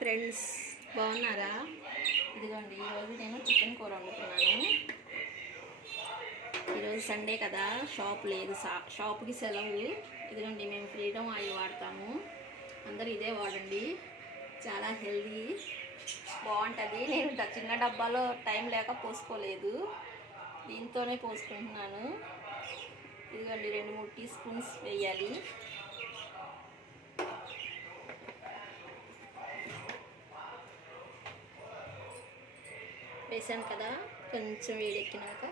Friends, బాగున్నారా? ఇదిగోండి, ఈరోజు నేను చికెన్ కూర వండుతున్నాను. ఈరోజు సండే కదా, షాప్ లేదు, షాప్కి సెలవు. ఇదిగోండి, మేము ఫ్రీడమ్ ఆయిల్ వాడతాము. అందరూ ఇదే వాడండి, చాలా హెల్దీ, బాగుంటుంది. నేను చిన్న డబ్బాలో టైం లేక పోసుకోలేదు, దీంతోనే పోసుకుంటున్నాను. ఇదిగోండి, 2-3 టీ స్పూన్స్ వేయాలి. వేసాను కదా, కొంచెం వేడెక్కినాక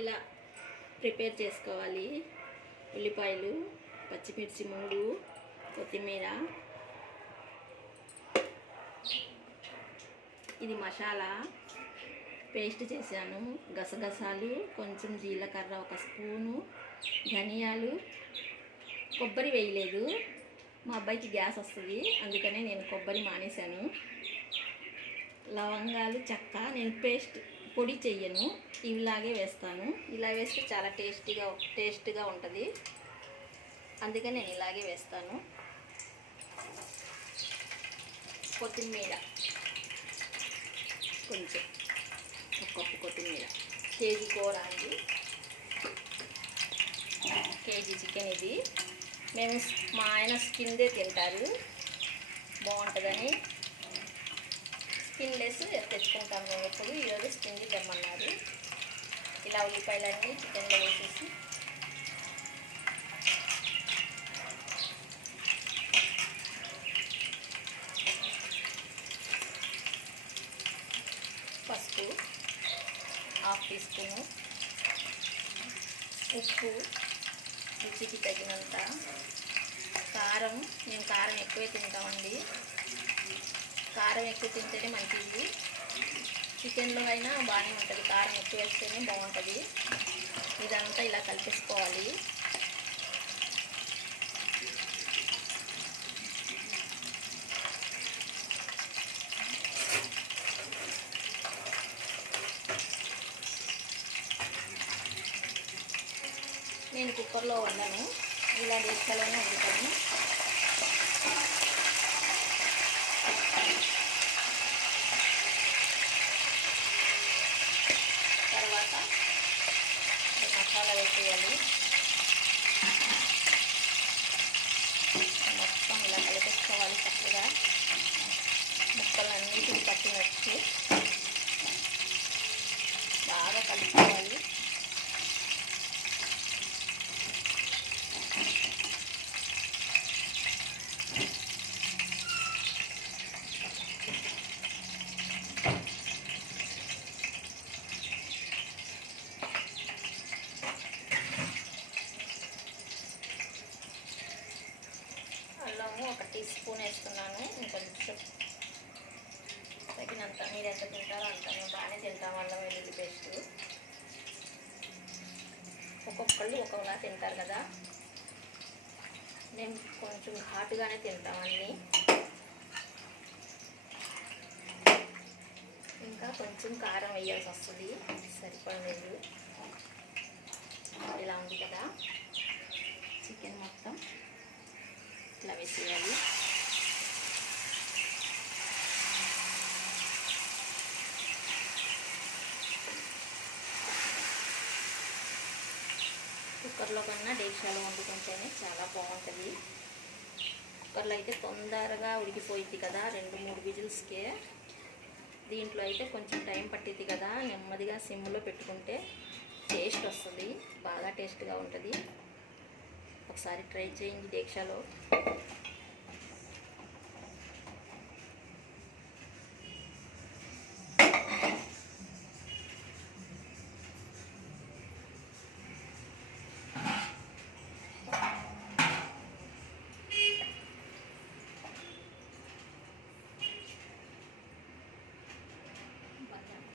ఇలా ప్రిపేర్ చేసుకోవాలి. ఉల్లిపాయలు, పచ్చిమిర్చి 3, కొత్తిమీర, ఇది మసాలా పేస్ట్ చేశాను. గసగసాలు, కొంచెం జీలకర్ర 1 స్పూను, ధనియాలు, కొబ్బరి వేయలేదు, మా అబ్బాయికి గ్యాస్ వస్తుంది, అందుకనే నేను కొబ్బరి మానేశాను. లవంగాలు, చెక్క నేను పేస్ట్ పొడి చెయ్యను, ఇలాగే వేస్తాను. ఇలా వేస్తే చాలా టేస్ట్గా ఉంటుంది, అందుకని నేను ఇలాగే వేస్తాను. కొత్తిమీర కొంచెం, 1 కప్పు కొత్తిమీర. కేజీ కూర అండి, కేజీ చికెన్ ఇది. మేము మా ఆయన స్కిన్దే తింటారు, బాగుంటుందని స్కిన్లెస్ తెచ్చుకుంటాం మేము ఎప్పుడు. ఈరోజు స్కిన్ది తెమ్మన్నారు. ఇలా ఉల్లిపాయలన్నీ చికెన్లో వేసేసి పసుపు 1/2 టీ స్పూను, ఉప్పు రుచికి తగినంత, కారం మేము కారం ఎక్కువే తింటామండి, కారం ఎక్కువ తింటేనే మంచిది. చికెన్లో అయినా బాగానే ఉంటుంది, కారం ఎక్కువ వేస్తేనే బాగుంటుంది. ఇదంతా ఇలా కలిపేసుకోవాలి. నేను కుక్కర్లో వండాను, ఇలా డేక్షలోనే వండుతాను. తర్వాత మసాలా వేసేయాలి. మొత్తం ఇలా కలిపేసుకోవాలి చక్కగా, ముక్కలన్నిటికి పట్టినట్టు బాగా కలుపుకోవాలి. అల్లము 1 టీ స్పూన్ వేస్తున్నాను, ఇంకొంచెం తగినంత. మీరు ఎంత తింటారో అంత, మేము బాగానే తింటాం అల్లం వెల్లుల్లి పేస్ట్. ఒక్కొక్కళ్ళు ఒక్కొక్కలా తింటారు కదా, నేను కొంచెం ఘాటుగానే తింటాం అన్నీ. ఇంకా కొంచెం కారం వేయాల్సి వస్తుంది, సరిపడలేదు. ఇలా ఉంది కదా, చికెన్ మొత్తం ఇట్లా వేసేయాలి. కుక్కర్లో కన్నా డేక్షాలో వండుకుంటేనే చాలా బాగుంటుంది. కుక్కర్లో అయితే తొందరగా ఉడికిపోయింది కదా, 2-3 విజిల్స్కే. దీంట్లో అయితే కొంచెం టైం పట్టింది కదా, నెమ్మదిగా సిమ్లో పెట్టుకుంటే టేస్ట్ వస్తుంది, బాగా టేస్ట్గా ఉంటుంది. ఒకసారి ట్రై చేయండి డేక్షాలో.